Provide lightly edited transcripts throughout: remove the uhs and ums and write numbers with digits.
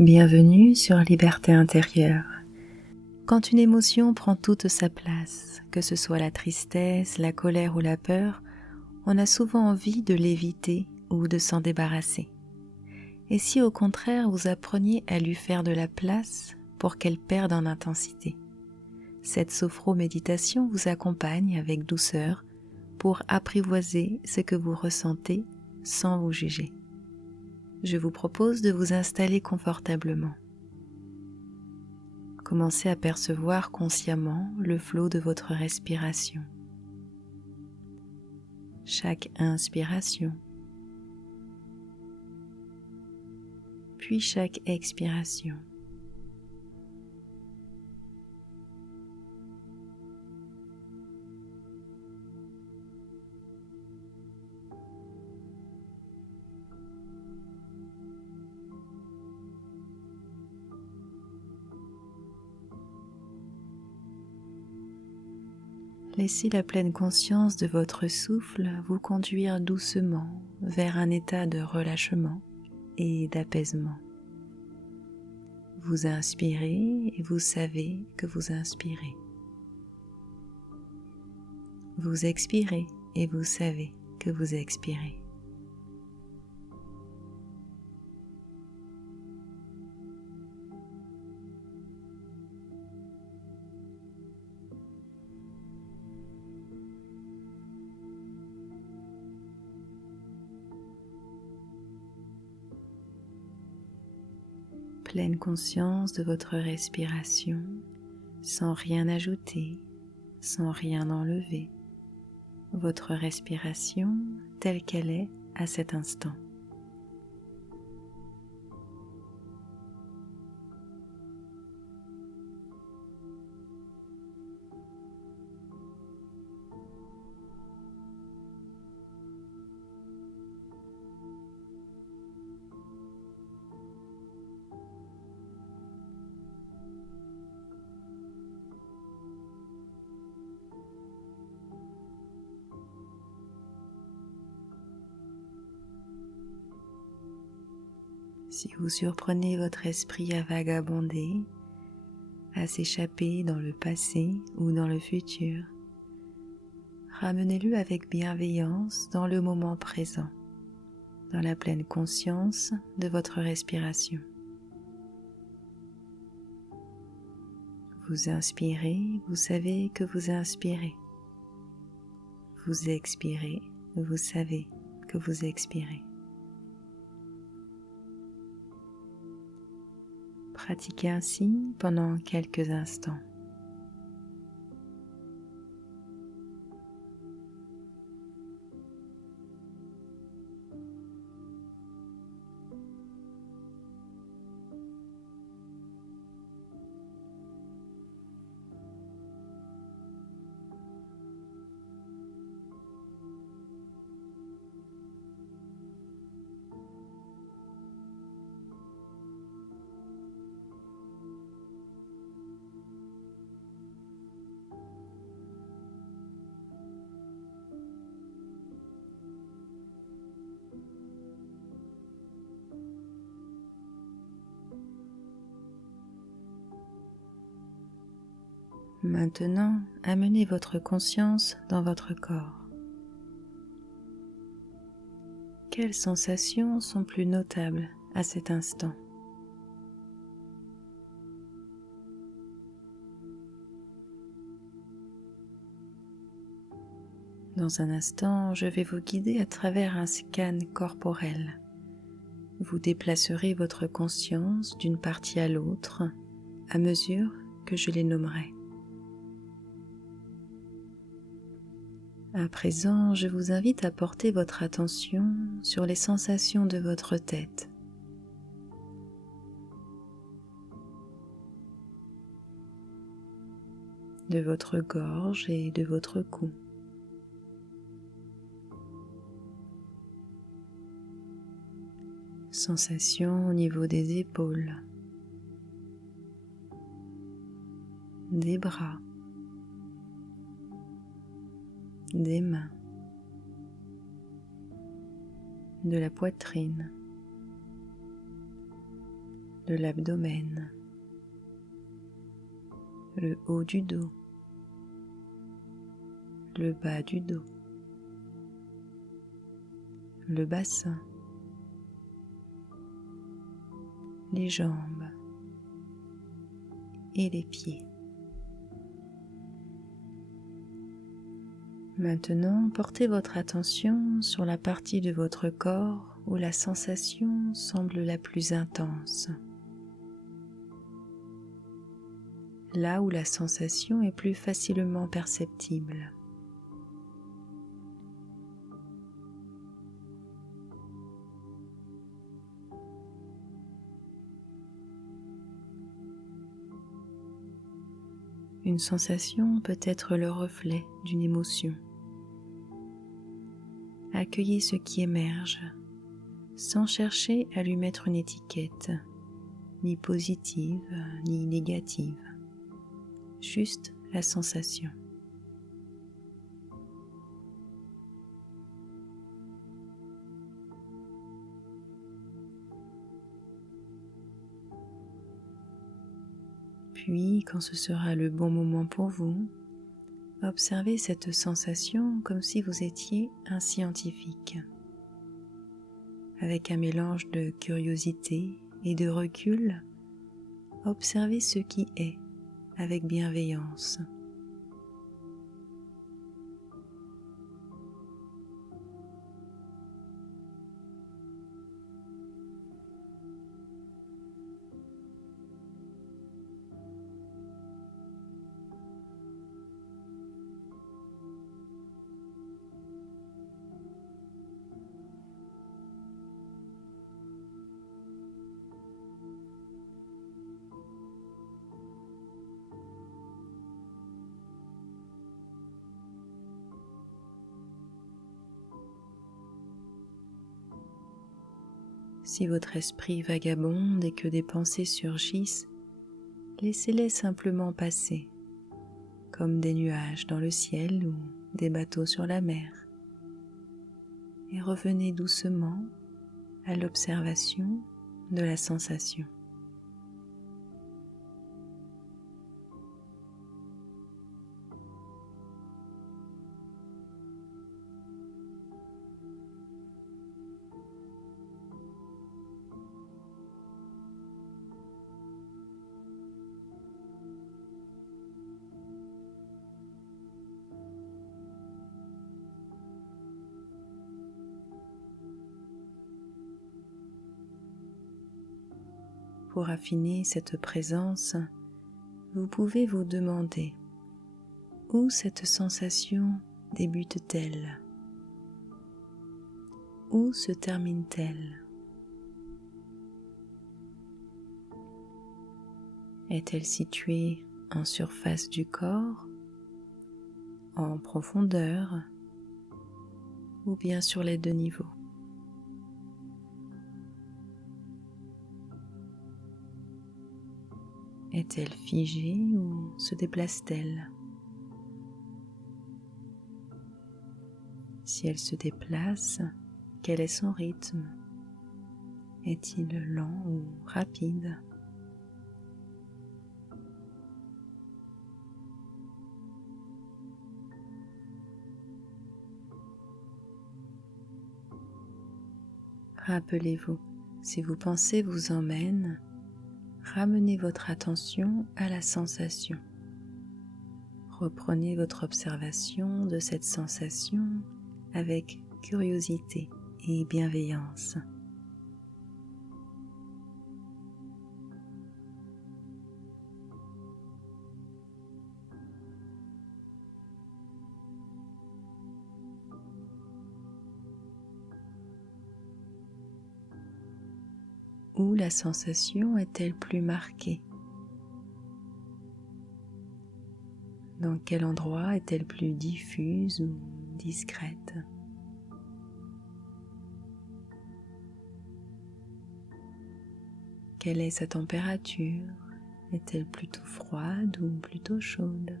Bienvenue sur Liberté intérieure. Quand une émotion prend toute sa place, que ce soit la tristesse, la colère ou la peur, on a souvent envie de l'éviter ou de s'en débarrasser. Et si au contraire vous appreniez à lui faire de la place pour qu'elle perde en intensité? Cette sophro-méditation vous accompagne avec douceur pour apprivoiser ce que vous ressentez sans vous juger. Je vous propose de vous installer confortablement. Commencez à percevoir consciemment le flot de votre respiration. Chaque inspiration, puis chaque expiration. Laissez la pleine conscience de votre souffle vous conduire doucement vers un état de relâchement et d'apaisement. Vous inspirez et vous savez que vous inspirez. Vous expirez et vous savez que vous expirez. Pleine conscience de votre respiration, sans rien ajouter, sans rien enlever. Votre respiration telle qu'elle est à cet instant. Si vous surprenez votre esprit à vagabonder, à s'échapper dans le passé ou dans le futur, ramenez-le avec bienveillance dans le moment présent, dans la pleine conscience de votre respiration. Vous inspirez, vous savez que vous inspirez. Vous expirez, vous savez que vous expirez. Pratiquez ainsi pendant quelques instants. Maintenant, amenez votre conscience dans votre corps. Quelles sensations sont plus notables à cet instant? Dans un instant, je vais vous guider à travers un scan corporel. Vous déplacerez votre conscience d'une partie à l'autre à mesure que je les nommerai. À présent, je vous invite à porter votre attention sur les sensations de votre tête. De votre gorge et de votre cou. Sensations au niveau des épaules, des bras, des mains, de la poitrine, de l'abdomen, le haut du dos, le bas du dos, le bassin, les jambes et les pieds. Maintenant, portez votre attention sur la partie de votre corps où la sensation semble la plus intense. Là où la sensation est plus facilement perceptible. Une sensation peut être le reflet d'une émotion. Accueillez ce qui émerge, sans chercher à lui mettre une étiquette, ni positive, ni négative, juste la sensation. Puis, quand ce sera le bon moment pour vous, observez cette sensation comme si vous étiez un scientifique. Avec un mélange de curiosité et de recul, observez ce qui est avec bienveillance. Si votre esprit vagabonde et que des pensées surgissent, laissez-les simplement passer, comme des nuages dans le ciel ou des bateaux sur la mer, et revenez doucement à l'observation de la sensation. Pour affiner cette présence, vous pouvez vous demander où cette sensation débute-t-elle? Où se termine-t-elle? Est-elle située en surface du corps, en profondeur ou bien sur les deux niveaux? Est-elle figée ou se déplace-t-elle? Si elle se déplace, quel est son rythme? Est-il lent ou rapide? Rappelez-vous, si vos pensées vous emmènent, ramenez votre attention à la sensation. Reprenez votre observation de cette sensation avec curiosité et bienveillance. Où la sensation est-elle plus marquée? Dans quel endroit est-elle plus diffuse ou discrète? Quelle est sa température? Est-elle plutôt froide ou plutôt chaude?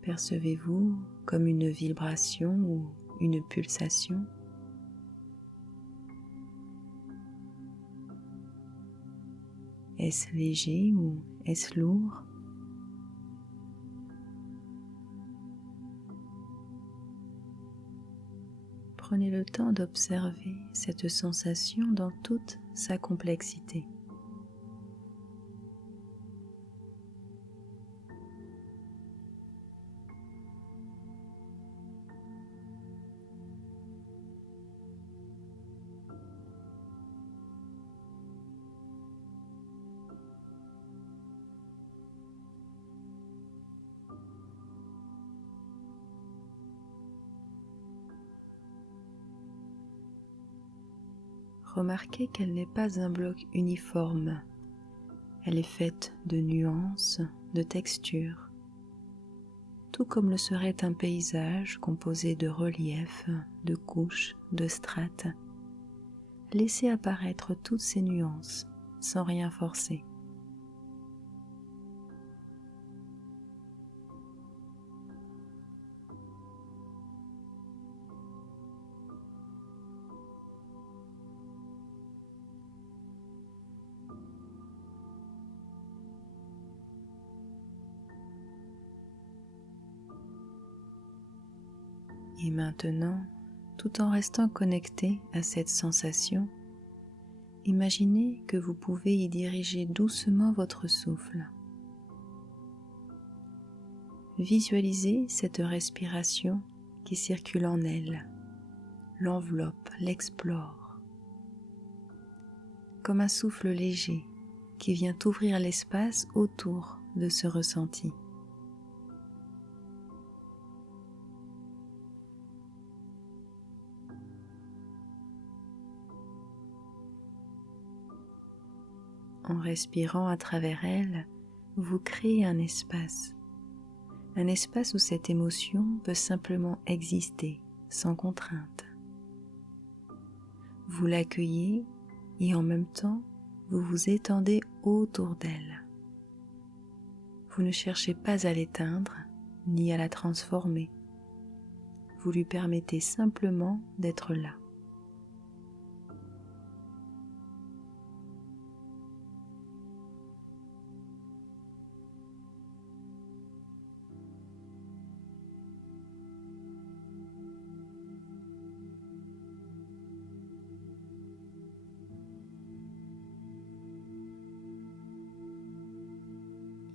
Percevez-vous comme une vibration ou une pulsation? Est-ce léger ou est-ce lourd? Prenez le temps d'observer cette sensation dans toute sa complexité. Remarquez qu'elle n'est pas un bloc uniforme. Elle est faite de nuances, de textures, tout comme le serait un paysage composé de reliefs, de couches, de strates. Laissez apparaître toutes ces nuances sans rien forcer. Et maintenant, tout en restant connecté à cette sensation, imaginez que vous pouvez y diriger doucement votre souffle. Visualisez cette respiration qui circule en elle, l'enveloppe, l'explore, comme un souffle léger qui vient ouvrir l'espace autour de ce ressenti. En respirant à travers elle, vous créez un espace où cette émotion peut simplement exister sans contrainte. Vous l'accueillez et en même temps, vous vous étendez autour d'elle. Vous ne cherchez pas à l'éteindre ni à la transformer. Vous lui permettez simplement d'être là.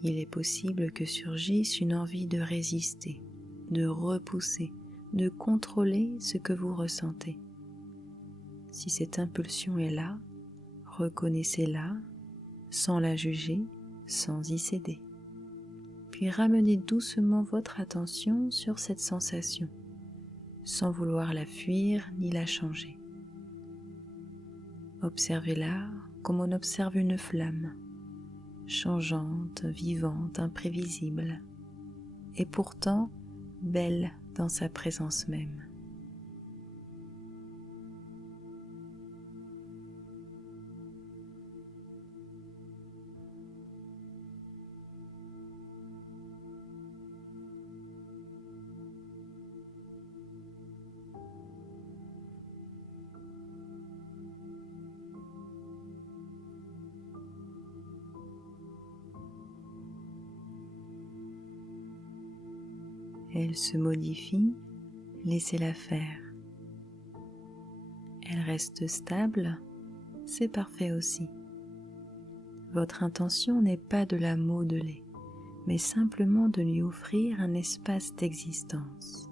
Il est possible que surgisse une envie de résister, de repousser, de contrôler ce que vous ressentez. Si cette impulsion est là, reconnaissez-la sans la juger, sans y céder. Puis ramenez doucement votre attention sur cette sensation, sans vouloir la fuir ni la changer. Observez-la comme on observe une flamme, changeante, vivante, imprévisible, et pourtant belle dans sa présence même. Elle se modifie, laissez-la faire. Elle reste stable, c'est parfait aussi. Votre intention n'est pas de la modeler, mais simplement de lui offrir un espace d'existence.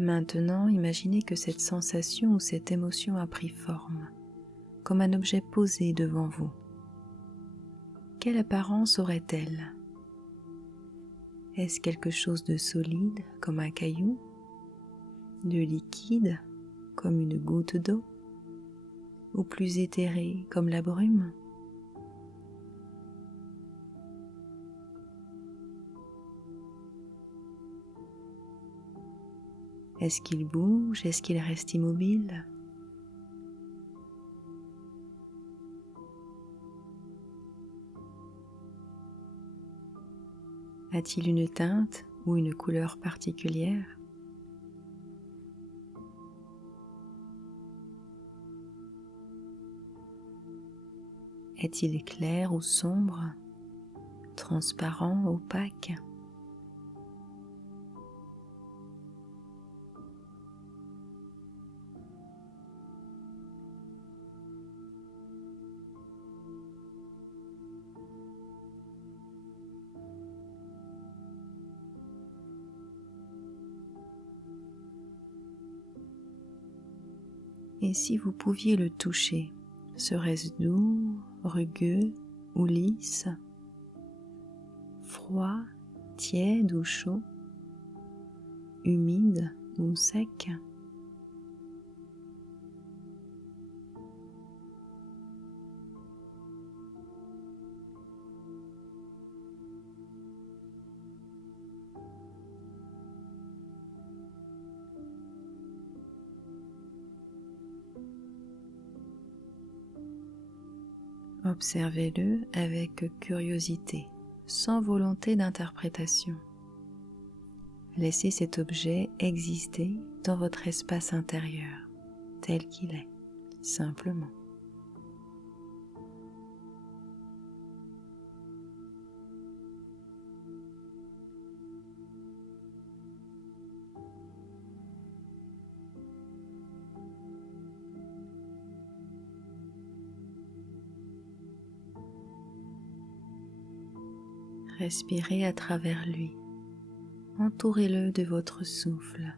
Maintenant, imaginez que cette sensation ou cette émotion a pris forme, comme un objet posé devant vous. Quelle apparence aurait-elle? Est-ce quelque chose de solide, comme un caillou, de liquide, comme une goutte d'eau, ou plus éthéré, comme la brume? Est-ce qu'il bouge? Est-ce qu'il reste immobile? A-t-il une teinte ou une couleur particulière? Est-il clair ou sombre, transparent, opaque? Et si vous pouviez le toucher, serait-ce doux, rugueux ou lisse, froid, tiède ou chaud, humide ou sec? Observez-le avec curiosité, sans volonté d'interprétation. Laissez cet objet exister dans votre espace intérieur, tel qu'il est, simplement. Respirez à travers lui. Entourez-le de votre souffle.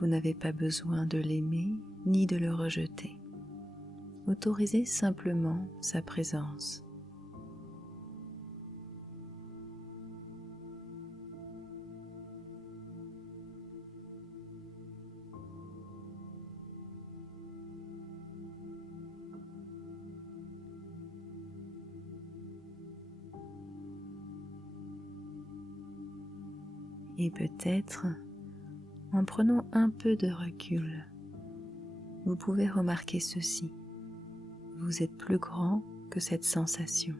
Vous n'avez pas besoin de l'aimer ni de le rejeter. Autorisez simplement sa présence. Et peut-être, en prenant un peu de recul, vous pouvez remarquer ceci. Vous êtes plus grand que cette sensation.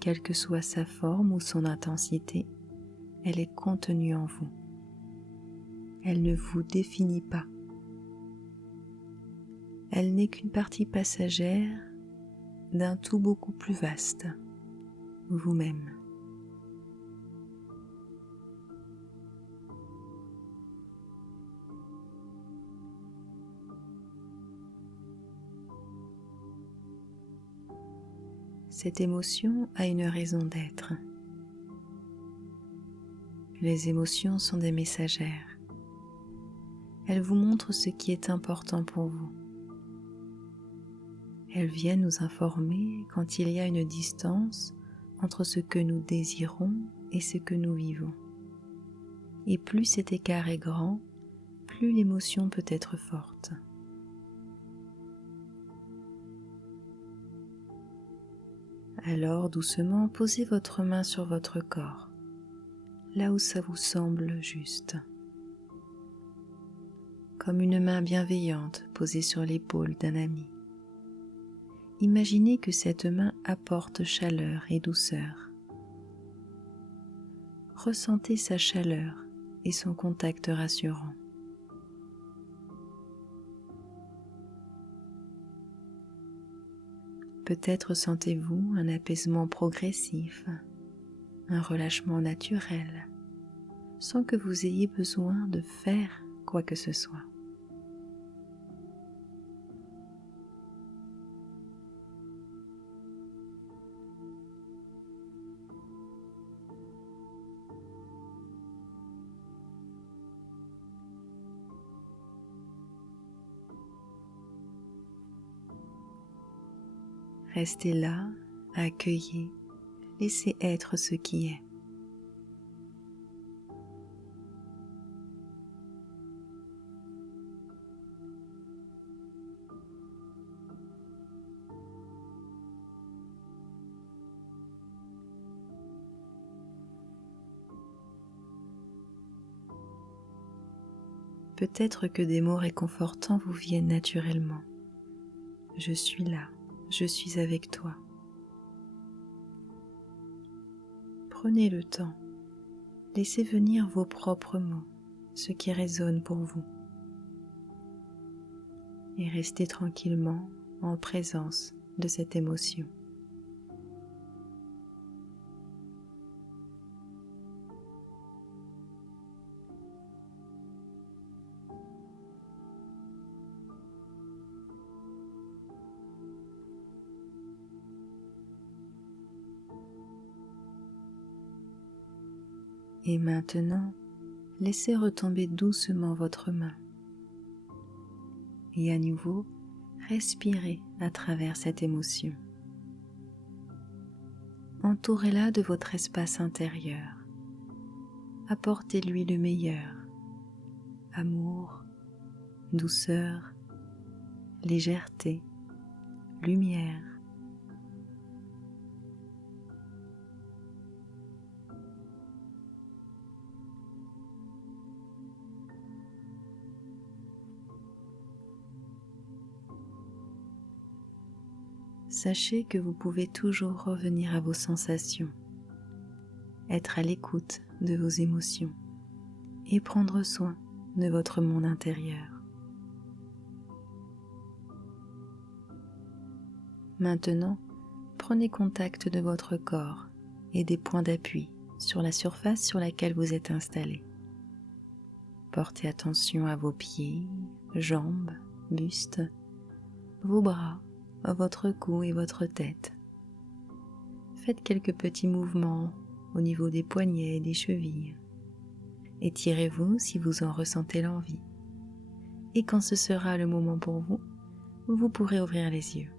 Quelle que soit sa forme ou son intensité, elle est contenue en vous. Elle ne vous définit pas. Elle n'est qu'une partie passagère d'un tout beaucoup plus vaste, vous-même. Cette émotion a une raison d'être. Les émotions sont des messagères. Elles vous montrent ce qui est important pour vous. Elles viennent nous informer quand il y a une distance entre ce que nous désirons et ce que nous vivons. Et plus cet écart est grand, plus l'émotion peut être forte. Alors doucement, posez votre main sur votre corps, là où ça vous semble juste. Comme une main bienveillante posée sur l'épaule d'un ami. Imaginez que cette main apporte chaleur et douceur. Ressentez sa chaleur et son contact rassurant. Peut-être sentez-vous un apaisement progressif, un relâchement naturel, sans que vous ayez besoin de faire quoi que ce soit. Restez là, accueillez, laissez être ce qui est. peut-être que des mots réconfortants vous viennent naturellement. Je suis là, je suis avec toi. Prenez le temps, laissez venir vos propres mots, ce qui résonne pour vous. Et restez tranquillement en présence de cette émotion. Et maintenant, laissez retomber doucement votre main. Et à nouveau, respirez à travers cette émotion. Entourez-la de votre espace intérieur. Apportez-lui le meilleur. Amour, douceur, légèreté, lumière. Sachez que vous pouvez toujours revenir à vos sensations, être à l'écoute de vos émotions et prendre soin de votre monde intérieur. Maintenant, prenez contact de votre corps et des points d'appui sur la surface sur laquelle vous êtes installé. Portez attention à vos pieds, jambes, buste, vos bras, votre cou et votre tête. Faites quelques petits mouvements au niveau des poignets et des chevilles. Étirez-vous si vous en ressentez l'envie. Et quand ce sera le moment pour vous, vous pourrez ouvrir les yeux.